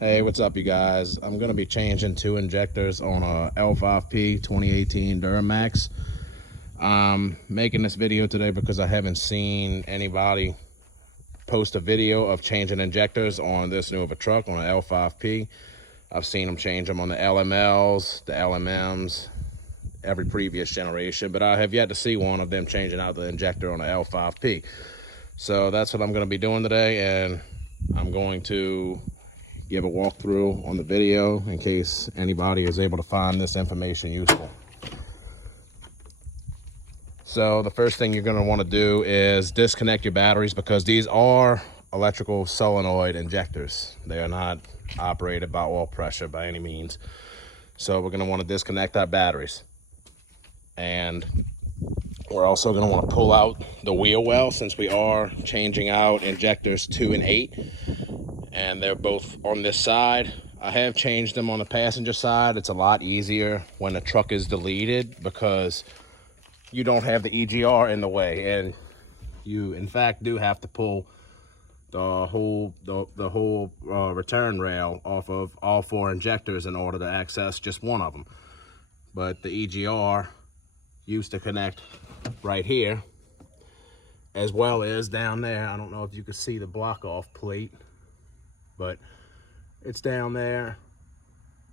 Hey, what's up, you guys? I'm going to be changing 2 injectors on a L5P 2018 Duramax. I'm making this video today because I haven't seen anybody post a video of changing injectors on this new of a truck, on an L5P. I've seen them change them on the LMLs, the LMMs, every previous generation, but I have yet to see one of them changing out the injector on an L5P. So that's what I'm going to be doing today, and I'm going to give a walkthrough on the video in case anybody is able to find this information useful. So the first thing you're going to want to do is disconnect your batteries, because these are electrical solenoid injectors. They are not operated by oil pressure by any means. So we're going to want to disconnect our batteries, and we're also going to want to pull out the wheel well, since we are changing out injectors 2 and 8. And they're both on this side. I have changed them on the passenger side. It's a lot easier when the truck is deleted, because you don't have the EGR in the way, and you in fact do have to pull the whole return rail off of all 4 injectors in order to access just one of them. But the EGR used to connect right here, as well as down there. I don't know if you can see the block off plate, but it's down there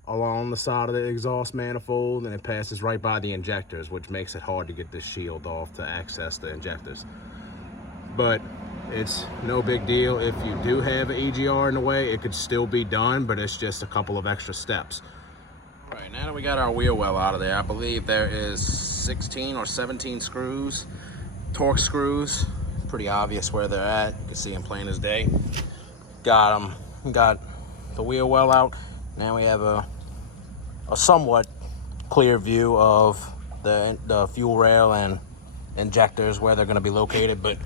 along the side of the exhaust manifold, and it passes right by the injectors, which makes it hard to get this shield off to access the injectors. But it's no big deal. If you do have an EGR in the way, it could still be done, but it's just a couple of extra steps. All right, now that we got our wheel well out of there, I believe there is 16 or 17 screws, torque screws. Pretty obvious where they're at. You can see them plain as day. Got them. Got the wheel well out. Now we have a somewhat clear view of the fuel rail and injectors, where they're going to be located. But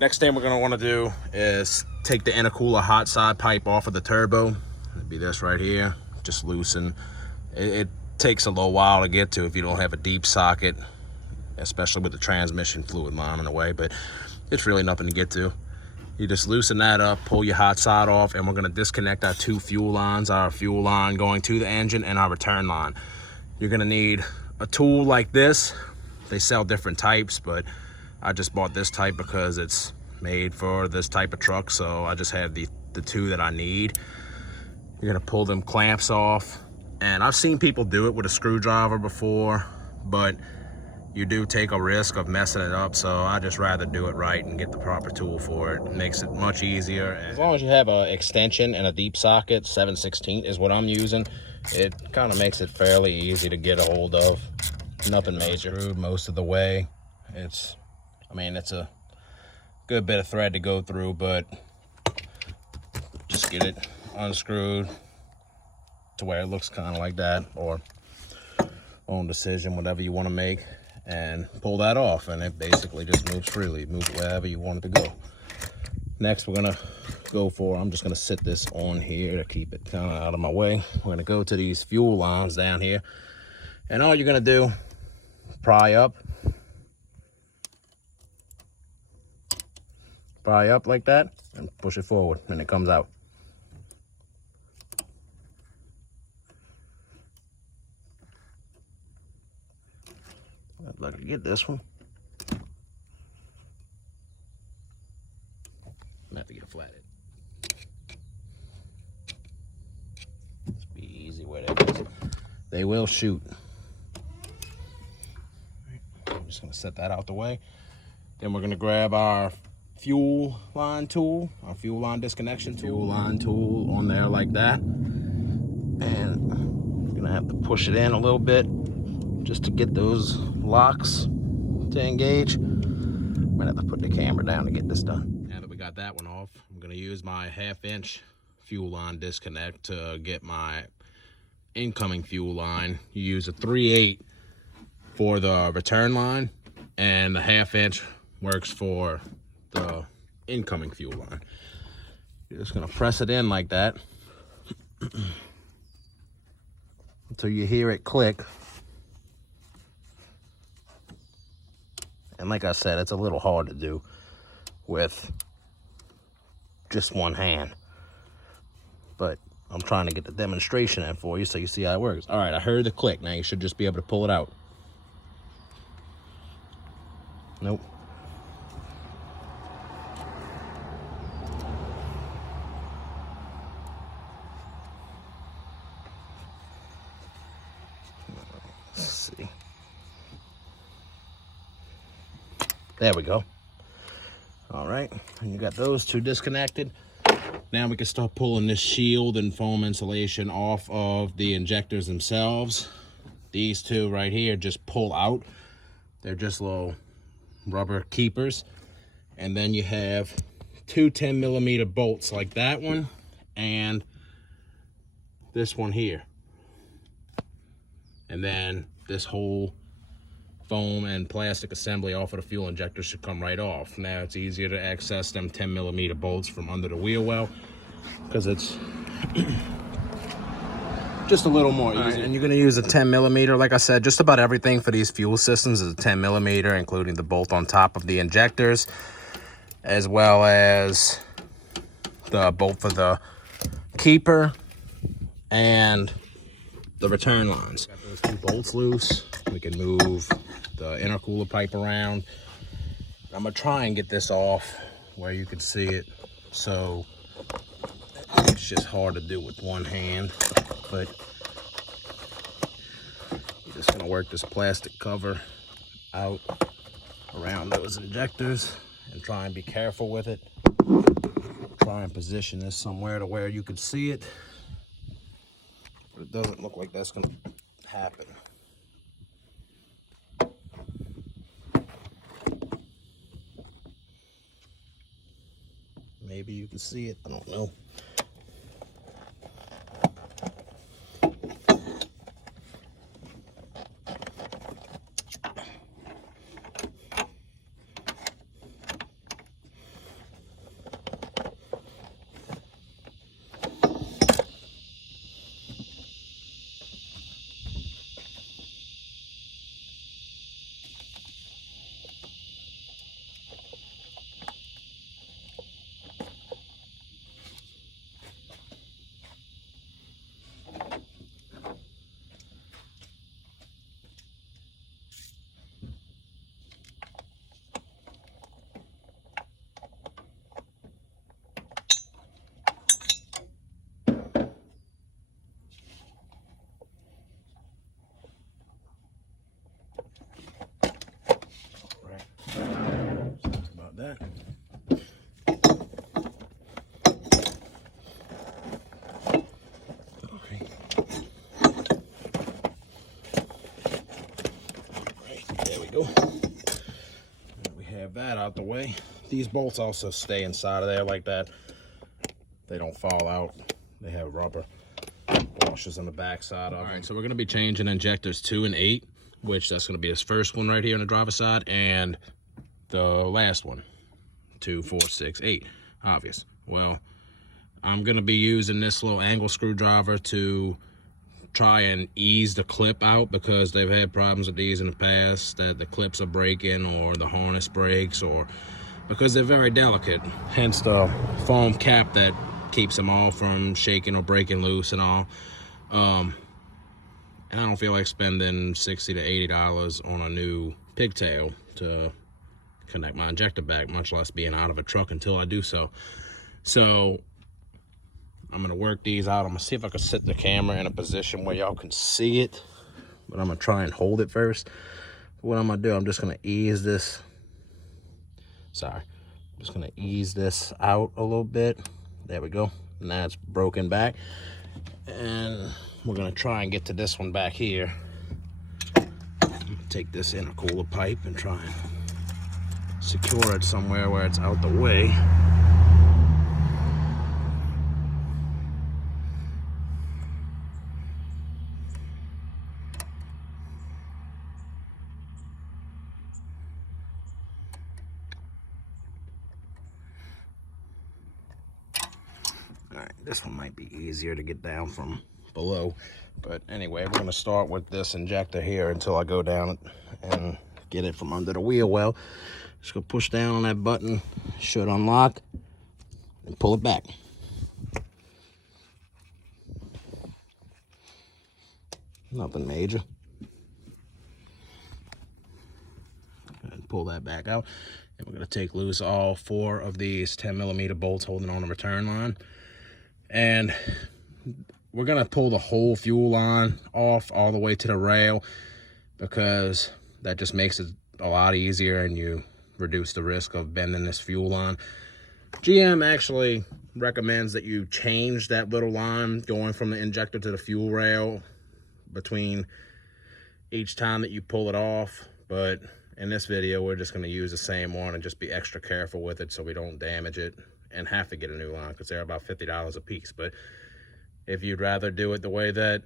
next thing we're going to want to do is take the intercooler hot side pipe off of the turbo. It'd be this right here. Just loosen. It takes a little while to get to if you don't have a deep socket, especially with the transmission fluid line in the way, but it's really nothing to get to. You just loosen that up, pull your hot side off, and we're going to disconnect our 2 fuel lines, our fuel line going to the engine and our return line. You're going to need a tool like this. They sell different types, but I just bought this type because it's made for this type of truck, so I just have the 2 that I need. You're going to pull them clamps off, and I've seen people do it with a screwdriver before, but you do take a risk of messing it up, so I just rather do it right and get the proper tool for it. It makes it much easier. As long as you have an extension and a deep socket, 7/16 is what I'm using, it kind of makes it fairly easy to get a hold of. Nothing major. Screwed most of the way. It's a good bit of thread to go through, but just get it unscrewed to where it looks kind of like that, or own decision, whatever you want to make, and pull that off, and it basically just moves freely. Move it wherever you want it to go. Next, we're gonna go for, I'm just gonna sit this on here to keep it kind of out of my way. We're gonna go to these fuel lines down here, and all you're gonna do, pry up like that, and push it forward, and it comes out. I'd like to get this one. I'm gonna have to get a flathead. Just be easy where that is. They will shoot. I'm just gonna set that out the way. Then we're gonna grab our fuel line tool, our fuel line disconnection tool. Fuel line tool on there like that. And we're gonna have to push it in a little bit just to get those locks to engage. I'm gonna have to put the camera down to get this done. Now that we got that one off, I'm gonna use my 1/2" fuel line disconnect to get my incoming fuel line. You use a 3/8 for the return line, and the 1/2" works for the incoming fuel line. You're just gonna press it in like that until you hear it click. And like I said, it's a little hard to do with just one hand. But I'm trying to get the demonstration in for you so you see how it works. All right, I heard the click. Now you should just be able to pull it out. Nope. Let's see. There we go. All right, and you got those two disconnected. Now we can start pulling this shield and foam insulation off of the injectors themselves. These two right here just pull out. They're just little rubber keepers. And then you have two 10mm bolts like that one and this one here. And then this whole foam and plastic assembly off of the fuel injector should come right off. Now it's easier to access them 10mm bolts from under the wheel well because it's just a little more easy. Right, and you're going to use a 10mm. Like I said, just about everything for these fuel systems is a 10mm, including the bolt on top of the injectors, as well as the bolt for the keeper and the return lines. Got those two bolts loose. We can move the intercooler pipe around. I'm gonna try and get this off where you can see it. So it's just hard to do with one hand, but you're just gonna work this plastic cover out around those injectors and try and be careful with it. Try and position this somewhere to where you can see it, but it doesn't look like that's gonna happen. Maybe you can see it, I don't know. That. All right. There we go. We have that out the way. These bolts also stay inside of there like that. They don't fall out. They have rubber washers on the back side of them. All right, so we're going to be changing injectors 2 and 8, which that's going to be this first one right here on the driver's side, and the last one, 2, 4, 6, 8, obvious. Well, I'm gonna be using this little angle screwdriver to try and ease the clip out because they've had problems with these in the past, that the clips are breaking or the harness breaks, or because they're very delicate, hence the foam cap that keeps them all from shaking or breaking loose and all. And I don't feel like spending $60 to $80 on a new pigtail to connect my injector back, much less being out of a truck until I do so. So I'm gonna work these out. I'm gonna see if I can set the camera in a position where y'all can see it, but I'm gonna try and hold it first. What I'm gonna do, I'm just gonna ease this, I'm just gonna ease this out a little bit. There we go. Now it's broken back. And we're gonna try and get to this one back here. Take this intercooler pipe and try and secure it somewhere where it's out the way. All right, this one might be easier to get down from below, but anyway, we're going to start with this injector here until I go down and get it from under the wheel well. Just go push down on that button, should unlock, and pull it back. Nothing major. And pull that back out. And we're going to take loose all 4 of these 10mm bolts holding on the return line. And we're going to pull the whole fuel line off all the way to the rail, because that just makes it a lot easier and you reduce the risk of bending this fuel line. GM actually recommends that you change that little line going from the injector to the fuel rail between each time that you pull it off, but in this video we're just going to use the same one and just be extra careful with it so we don't damage it and have to get a new line, because they're about $50 a piece. But if you'd rather do it the way that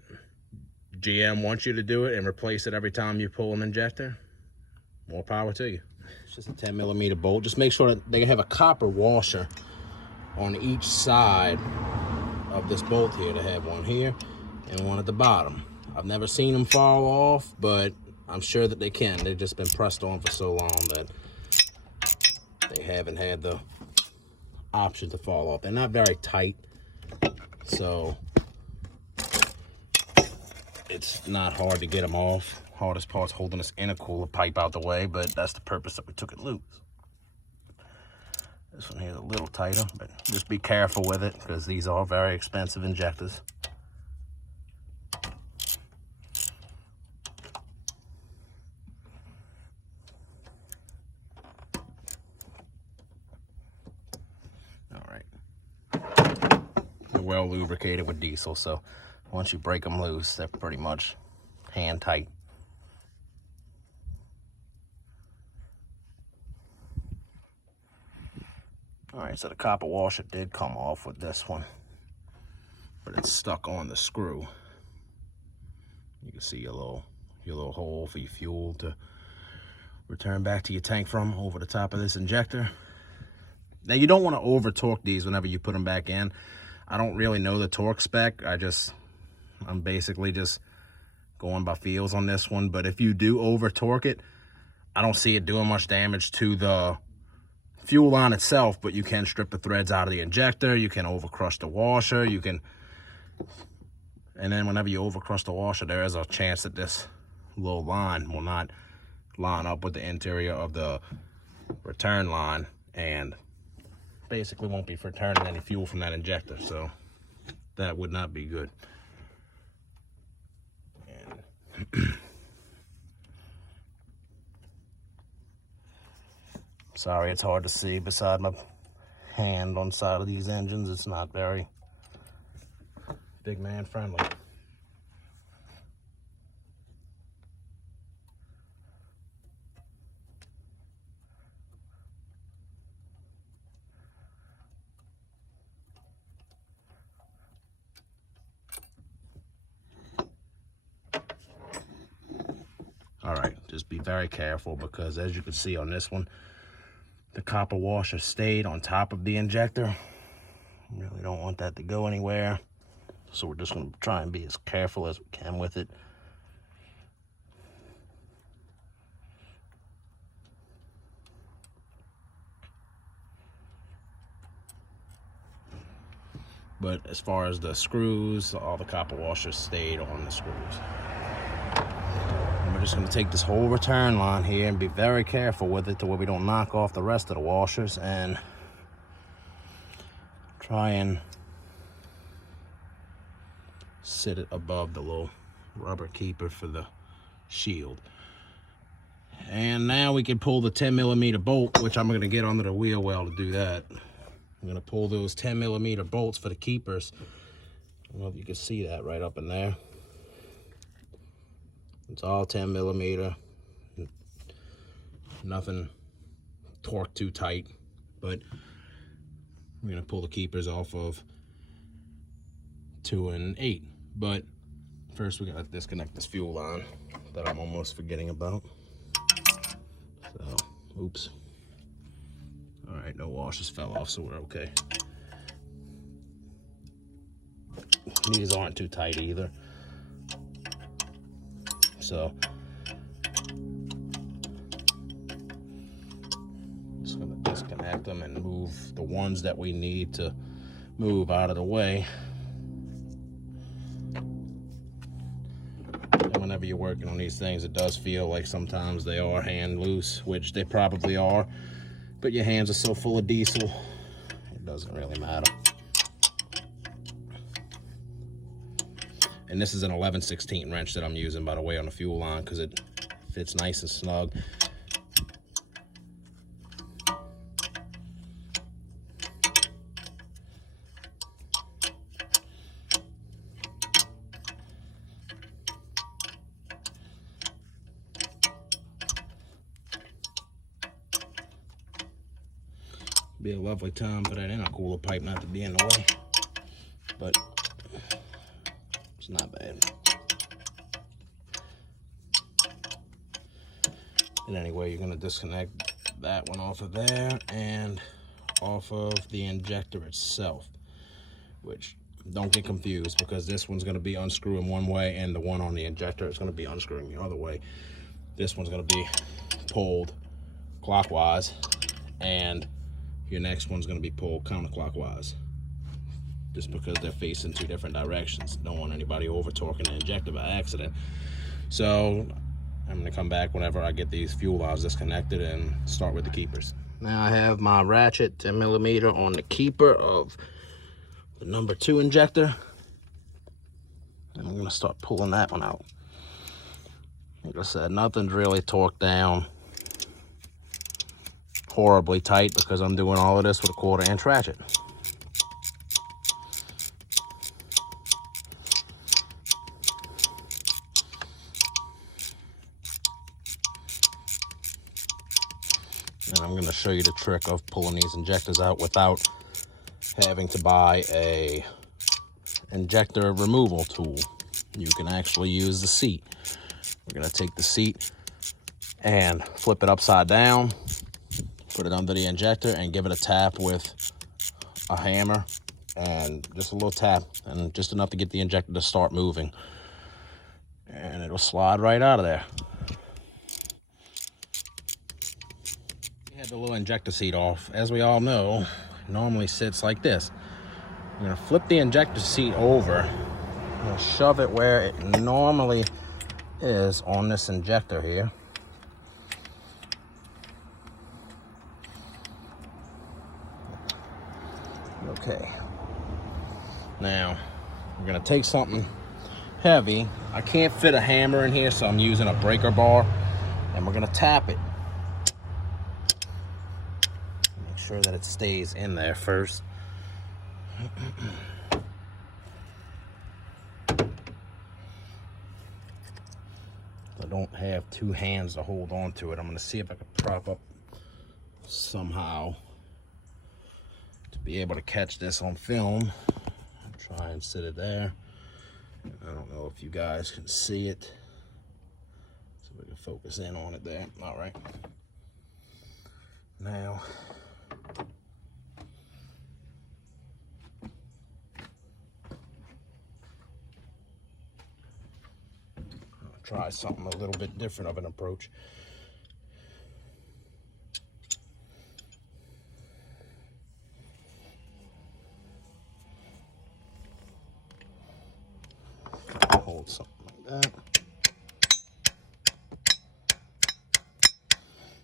GM wants you to do it and replace it every time you pull an injector, more power to you. It's just a 10mm bolt. Just make sure that they have a copper washer on each side of this bolt here. To have one here and one at the bottom. I've never seen them fall off, but I'm sure that they can. They've just been pressed on for so long that they haven't had the option to fall off. They're not very tight, so it's not hard to get them off. Hardest part's holding this intercooler pipe out the way, but that's the purpose that we took it loose. This one here is a little tighter, but just be careful with it because these are very expensive injectors. All right. They're well lubricated with diesel, so once you break them loose, they're pretty much hand tight. All right, so the copper washer did come off with this one, but it's stuck on the screw. You can see your little hole for your fuel to return back to your tank from over the top of this injector. Now, you don't want to over torque these whenever you put them back in. I don't really know the torque spec. I'm basically just going by feels on this one, but if you do over torque it, I don't see it doing much damage to the fuel line itself, but you can strip the threads out of the injector. You can overcrush the washer. And then whenever you overcrush the washer, there is a chance that this little line will not line up with the interior of the return line and basically won't be returning any fuel from that injector. So that would not be good. And sorry, it's hard to see beside my hand on the side of these engines. It's not very big man friendly. All right, just be very careful because as you can see on this one, the copper washer stayed on top of the injector. Really don't want that to go anywhere. So we're just going to try and be as careful as we can with it. But as far as the screws, all the copper washers stayed on the screws. And we're just going to take this whole return line here and be very careful with it to where we don't knock off the rest of the washers and try and sit it above the little rubber keeper for the shield. And now we can pull the 10mm bolt, which I'm going to get under the wheel well to do that. I'm going to pull those 10mm bolts for the keepers. I don't know if you can see that right up in there. It's all 10mm. Nothing torqued too tight, but we're going to pull the keepers off of 2 and 8. But first we got to disconnect this fuel line that I'm almost forgetting about. So, oops. All right, no washers fell off, so we're okay. These aren't too tight either. So, just gonna disconnect them and move the ones that we need to move out of the way. whenever you're working on these things, it does feel like sometimes they are hand loose, which they probably are, but your hands are so full of diesel, it doesn't really matter. And this is an 11/16 wrench that I'm using, by the way, on the fuel line, because it fits nice and snug. Be a lovely time for that intercooler pipe not to be in the way, but it's not bad. And anyway, you're going to disconnect that one off of there and off of the injector itself, which don't get confused, because this one's going to be unscrewing one way and the one on the injector is going to be unscrewing the other way. This one's going to be pulled clockwise and your next one's going to be pulled counterclockwise, just because they're facing two different directions. Don't want anybody over torquing the injector by accident. So I'm going to come back whenever I get these fuel lines disconnected and start with the keepers. Now I have my ratchet 10mm on the keeper of the number 2 injector, and I'm going to start pulling that one out. Like I said, nothing's really torqued down horribly tight, because I'm doing all of this with a 1/4-inch ratchet. And I'm going to show you the trick of pulling these injectors out without having to buy a injector removal tool. You can actually use the seat. We're going to take the seat and flip it upside down, put it under the injector, and give it a tap with a hammer, and just a little tap, and just enough to get the injector to start moving, and it'll slide right out of there. We had the little injector seat off. As we all know, it normally sits like this. I'm going to flip the injector seat over and shove it where it normally is on this injector here. Okay, now we're gonna take something heavy. I can't fit a hammer in here, so I'm using a breaker bar, and we're gonna tap it. Make sure that it stays in there first. I don't have 2 hands to hold on to it. I'm gonna see if I can prop up somehow to be able to catch this on film. I'll try and sit it there. I don't know if you guys can see it, so we can focus in on it there. All right, now I'll try something a little bit different of an approach. Hold something like that.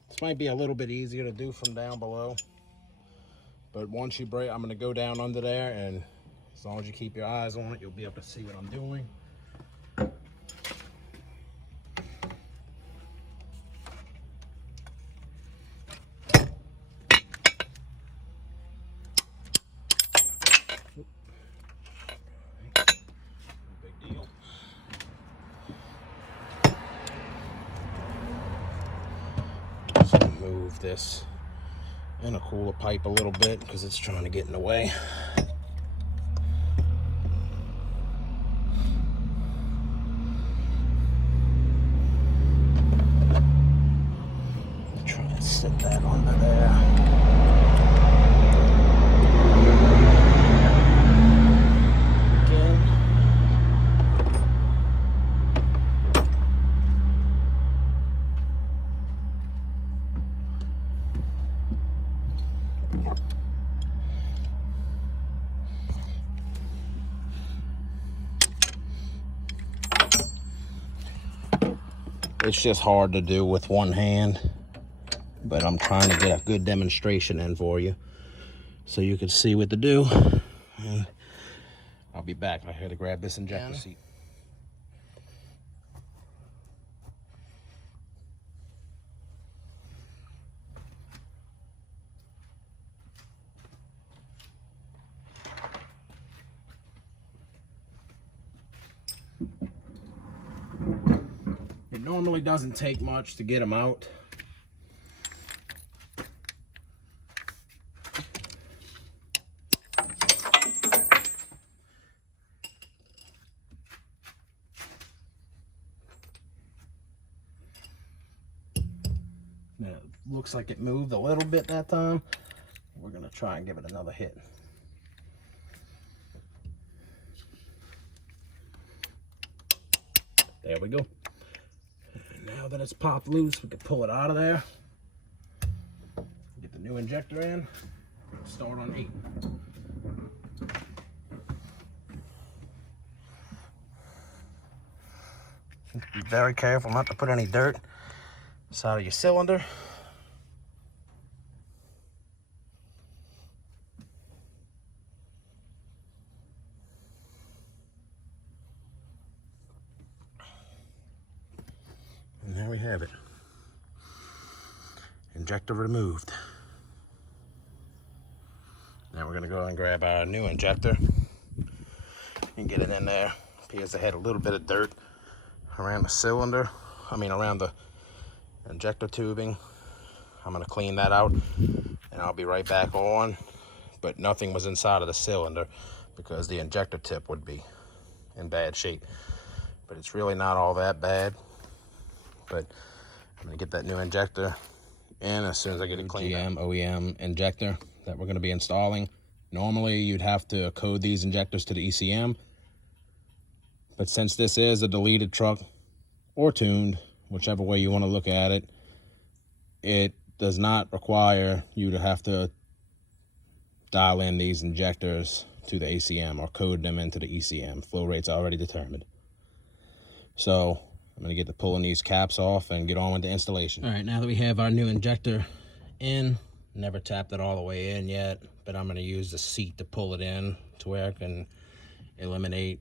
This might be a little bit easier to do from down below, but once you break, I'm going to go down under there, and as long as you keep your eyes on it, you'll be able to see what I'm doing. Move this intercooler pipe a little bit because it's trying to get in the way. Try and sit that under there. It's just hard to do with one hand, but I'm trying to get a good demonstration in for you so you can see what to do. And I'll be back. I had to grab this injector seat. It normally doesn't take much to get them out. Now, it looks like it moved a little bit that time. We're gonna try and give it another hit. There we go. And now that it's popped loose, we can pull it out of there. Get the new injector in. Start on 8. Be very careful not to put any dirt inside of your cylinder. And there we have it. Injector removed. Now we're gonna go and grab our new injector and get it in there. Appears to have a little bit of dirt around the cylinder. Around the injector tubing. I'm gonna clean that out and I'll be right back on. But nothing was inside of the cylinder because the injector tip would be in bad shape. But it's really not all that bad. But I'm gonna get that new injector in as soon as I get it cleaned. GM OEM injector that we're gonna be installing. Normally you'd have to code these injectors to the ECM, but since this is a deleted truck or tuned, whichever way you want to look at it, it does not require you to have to dial in these injectors to the ACM or code them into the ECM. Flow rate's already determined. So I'm going to get to pulling these caps off and get on with the installation. All right, now that we have our new injector in, never tapped it all the way in yet, but I'm going to use the seat to pull it in to where I can eliminate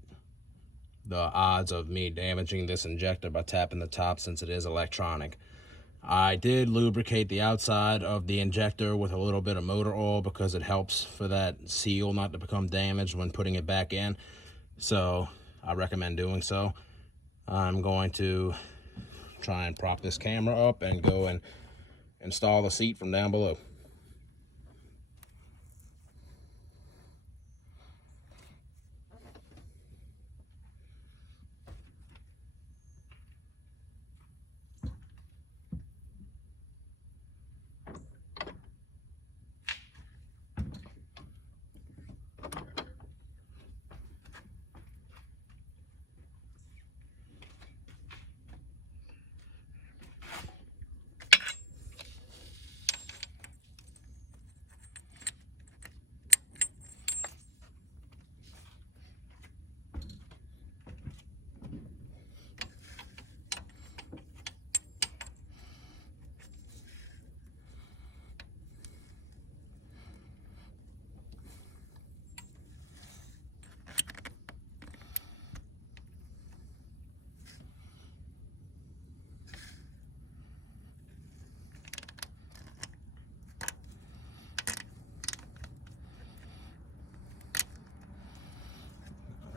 the odds of me damaging this injector by tapping the top since it is electronic. I did lubricate the outside of the injector with a little bit of motor oil because it helps for that seal not to become damaged when putting it back in. So I recommend doing so. I'm going to try and prop this camera up and go and install the seat from down below.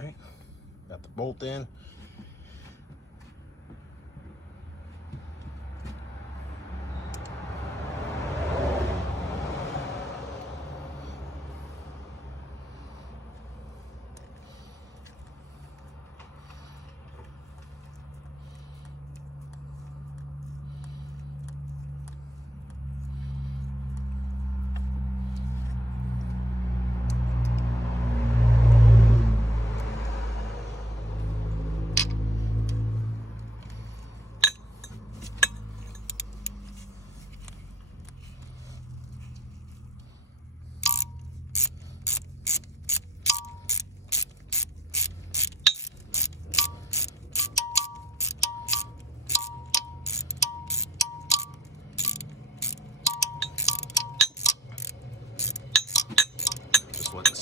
Right, got the bolt in.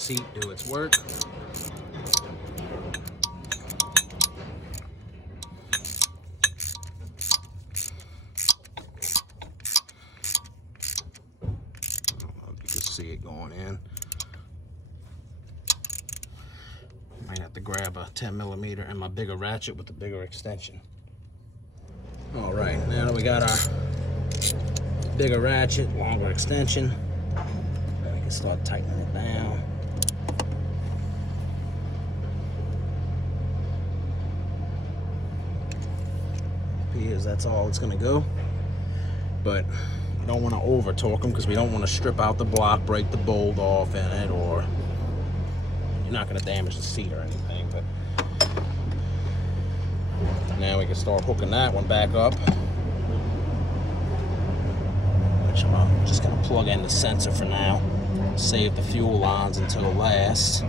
seat do its work. You can see it going in. Might have to grab a 10mm and my bigger ratchet with the bigger extension. All right, now that we got our bigger ratchet, longer extension, we can start tightening it down. Because that's all it's gonna go. But you don't want to over torque them because we don't want to strip out the block, break the bolt off in it, or you're not going to damage the seat or anything. But now we can start hooking that one back up, which I'm just going to plug in the sensor for now, save the fuel lines until last.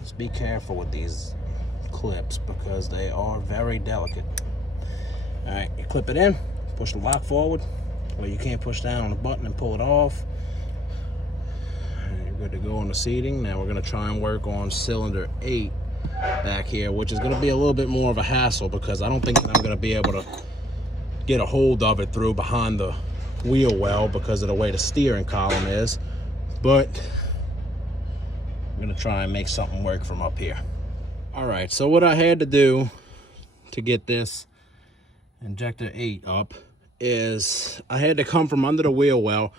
Just be careful with these clips because they are very delicate. All right, you clip it in, push the lock forward, or you can't push down on the button and pull it off. You're good to go on the seating. Now we're gonna try and work on cylinder 8 back here, which is gonna be a little bit more of a hassle because I don't think that I'm gonna be able to get a hold of it through behind the wheel well because of the way the steering column is, but I'm gonna try and make something work from up here. All right, so what I had to do to get this injector 8 up is I had to come from under the wheel well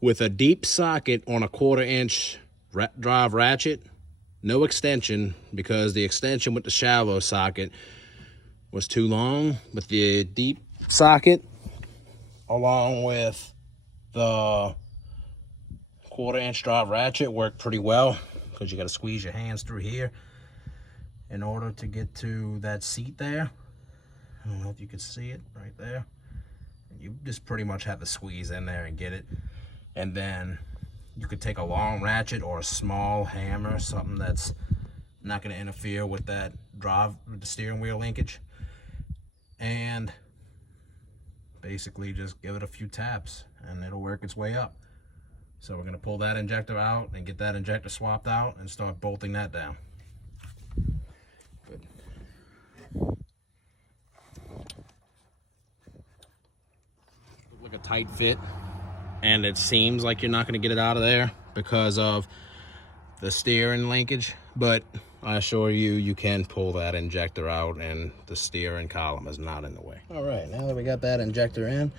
with a deep socket on a 1/4" drive ratchet, no extension because the extension with the shallow socket was too long, but the deep socket along with the 1/4" drive ratchet worked pretty well because you got to squeeze your hands through here in order to get to that seat there. I don't know if you can see it right there. You just pretty much have to squeeze in there and get it. And then you could take a long ratchet or a small hammer, something that's not going to interfere with that drive, with the steering wheel linkage, and basically just give it a few taps and it'll work its way up. So we're going to pull that injector out and get that injector swapped out and start bolting that down. Good. Like a tight fit, and it seems like you're not going to get it out of there because of the steering linkage, but I assure you, you can pull that injector out and the steering column is not in the way. All right, now that we got that injector in, I'm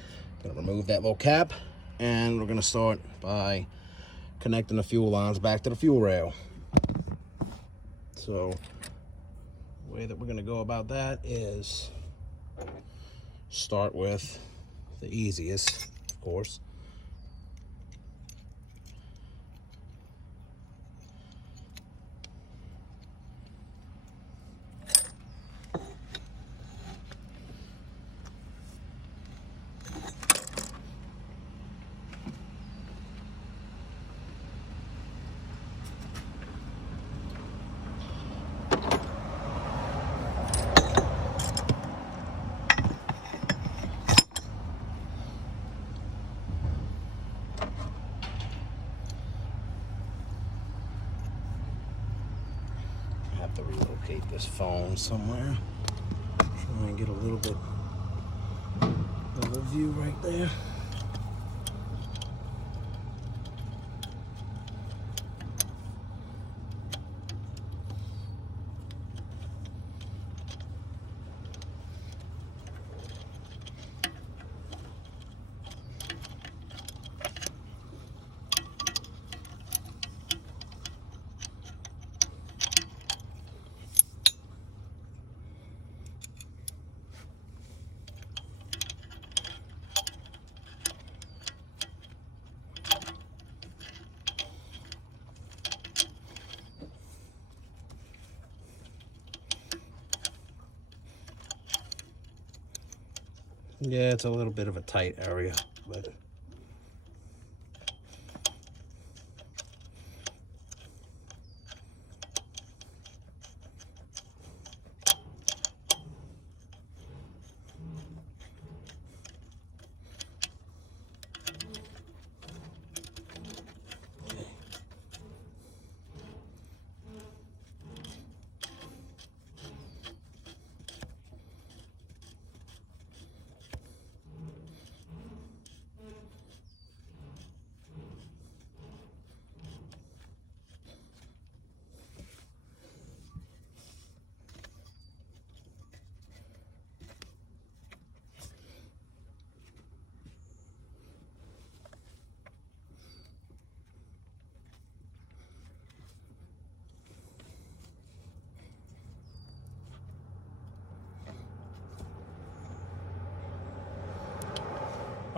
going to remove that little cap and we're going to start by connecting the fuel lines back to the fuel rail. So the way that we're going to go about that is start with the easiest, of course. To relocate this phone somewhere. Try and get a little bit of a view right there. Yeah, it's a little bit of a tight area, but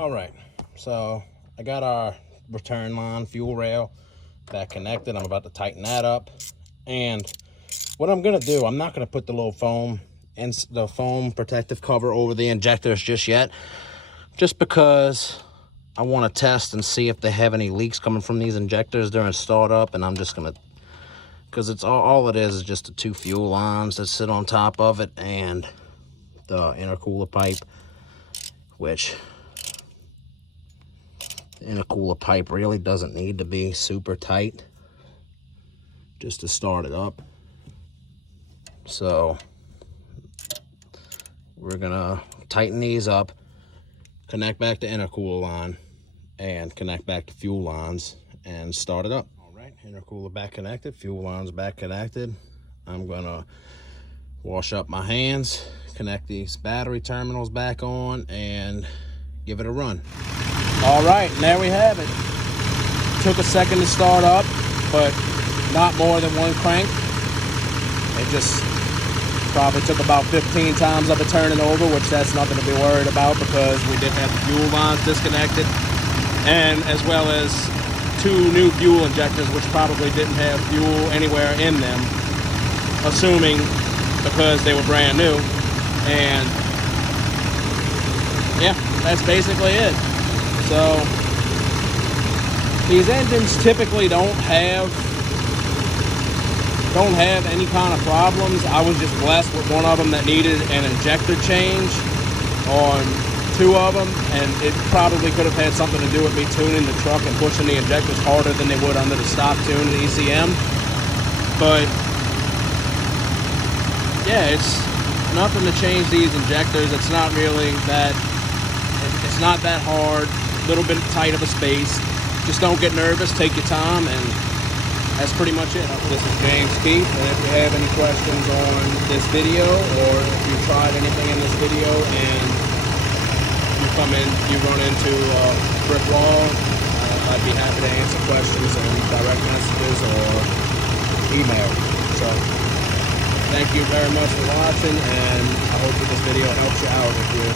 All right, so I got our return line fuel rail back connected. I'm about to tighten that up. And what I'm gonna do, I'm not gonna put the little foam and the foam protective cover over the injectors just yet, just because I want to test and see if they have any leaks coming from these injectors during startup. And I'm just gonna, because it's all it is just the 2 fuel lines that sit on top of it and the intercooler pipe, which the intercooler pipe really doesn't need to be super tight just to start it up. So we're gonna tighten these up, connect back to intercooler line, and connect back to fuel lines and start it up. All right, intercooler back connected, fuel lines back connected. I'm gonna wash up my hands, connect these battery terminals back on, and give it a run. All right, and there we have it. Took a second to start up, but not more than 1 crank. It just probably took about 15 times of it turning over, which that's nothing to be worried about because we did have the fuel lines disconnected, and as well as 2 new fuel injectors, which probably didn't have fuel anywhere in them, assuming because they were brand new. And yeah, that's basically it. So these engines typically don't have any kind of problems. I was just blessed with one of them that needed an injector change on 2 of them, and it probably could have had something to do with me tuning the truck and pushing the injectors harder than they would under the stock tune and ECM. But yeah, it's nothing to change these injectors. It's not really that, it's not that hard. A little bit tight of a space. Just don't get nervous, take your time, and that's pretty much it. This is James Keith, and if you have any questions on this video, or if you tried anything in this video and you run into a brick wall, I'd be happy to answer questions in direct messages or email. So thank you very much for watching, and I hope that this video helps you out if you're